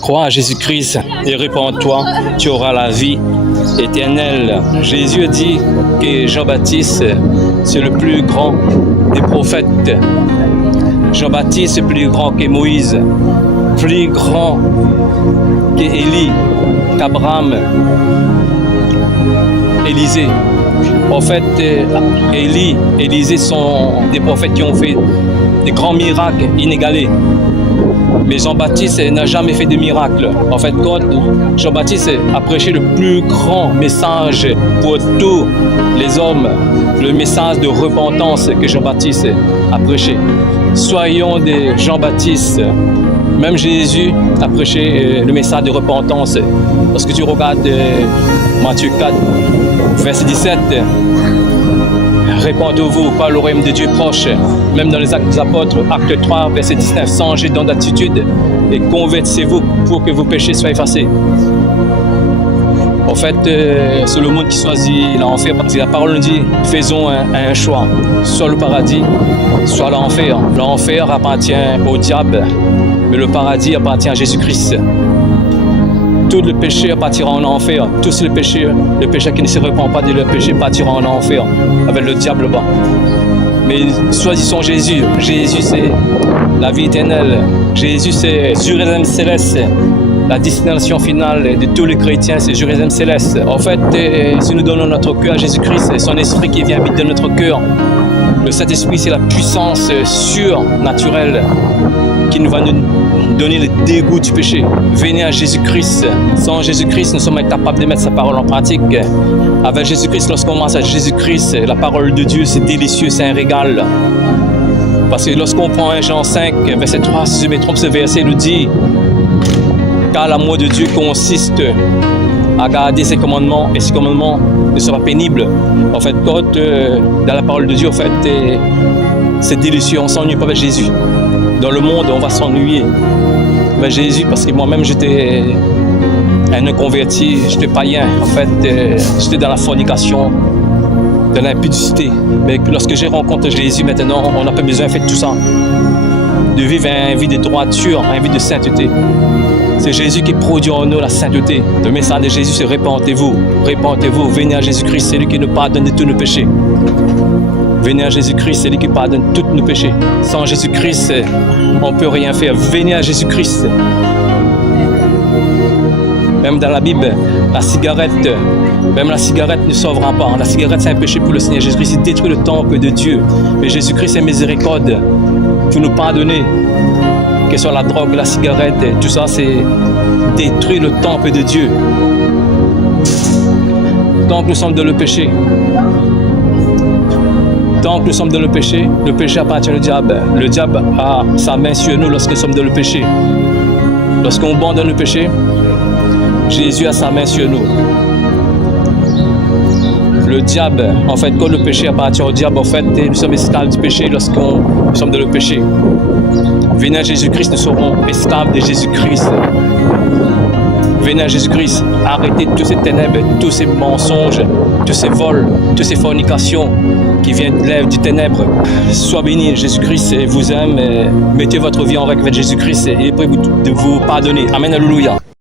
Crois à Jésus-Christ et répands-toi, tu auras la vie éternelle. Jésus a dit que Jean-Baptiste, c'est le plus grand des prophètes. Jean-Baptiste est plus grand que Moïse, plus grand qu'Élie, qu'Abraham, Élisée. En fait, Élisée sont des prophètes qui ont fait des grands miracles inégalés. Mais Jean-Baptiste n'a jamais fait de miracle. En fait, quand Jean-Baptiste a prêché le plus grand message pour tous les hommes, le message de repentance que Jean-Baptiste a prêché. Soyons des Jean-Baptiste. Même Jésus a prêché le message de repentance. Lorsque tu regardes Matthieu 4, verset 17, répandez-vous par le royaume de Dieu proche. Même dans les actes des apôtres, acte 3, verset 19, changez donc d'attitude et convertissez-vous pour que vos péchés soient effacés. En fait, c'est le monde qui choisit l'enfer parce que la parole nous dit, faisons un choix, soit le paradis, soit l'enfer. L'enfer appartient au diable, mais le paradis appartient à Jésus-Christ. Tous les pécheurs partiront en enfer. Tous les pécheurs qui ne se répandent pas de leurs péchés partiront en enfer avec le diable bas. Mais choisissons Jésus. Jésus, c'est la vie éternelle. Jésus, c'est Jérusalem céleste. La destination finale de tous les chrétiens, c'est Jérusalem céleste. En fait, si nous donnons notre cœur à Jésus-Christ, c'est son esprit qui vient habiter dans notre cœur. Le Saint-Esprit, c'est la puissance surnaturelle qui nous va nous donner le dégoût du péché. Venez à Jésus-Christ. Sans Jésus-Christ, nous sommes incapables de mettre sa parole en pratique. Avec Jésus-Christ, lorsqu'on commence à Jésus-Christ, la parole de Dieu, c'est délicieux, c'est un régal. Parce que lorsqu'on prend 1 Jean 5, verset 3, si je me trompe, ce verset nous dit « Car l'amour de Dieu consiste à garder ses commandements, et ses commandements ne sont pas pénibles. » En fait, quand dans la parole de Dieu, en fait, c'est délicieux, on ne s'ennuie pas avec Jésus. Dans le monde, on va s'ennuyer avec Jésus, parce que moi-même, j'étais un inconverti, j'étais païen. En fait, j'étais dans la fornication, dans l'impudicité. Mais lorsque j'ai rencontré Jésus, maintenant, on n'a pas besoin de faire tout ça. De vivre une vie de droiture, une vie de sainteté. C'est Jésus qui produit en nous la sainteté. Le message de Jésus, c'est répentez-vous, répentez-vous, venez à Jésus-Christ, c'est lui qui nous pardonne de tous nos péchés. Venez à Jésus-Christ, c'est lui qui pardonne tous nos péchés. Sans Jésus-Christ, on ne peut rien faire. Venez à Jésus-Christ. Même dans la Bible, la cigarette ne sauvera pas. La cigarette, c'est un péché pour le Seigneur Jésus-Christ. Il détruit le temple de Dieu. Mais Jésus-Christ est miséricorde pour nous pardonner. Que ce soit la drogue, la cigarette, tout ça, c'est détruire le temple de Dieu. Tant que nous sommes dans le péché, le péché appartient au diable. Le diable a sa main sur nous lorsque nous sommes dans le péché. Lorsqu'on abandonne le péché, Jésus a sa main sur nous. Le diable, en fait, quand le péché appartient au diable, en fait, nous sommes esclaves du péché lorsqu'on sommes dans le péché. Venez à Jésus-Christ, nous serons esclaves de Jésus-Christ. Venez à Jésus-Christ, arrêtez toutes ces ténèbres, tous ces mensonges, tous ces vols, toutes ces fornications qui viennent de l'œuvre du ténèbre. Sois béni, Jésus-Christ vous aime, mettez votre vie en règle avec Jésus-Christ et il est prêt de vous pardonner. Amen, alléluia.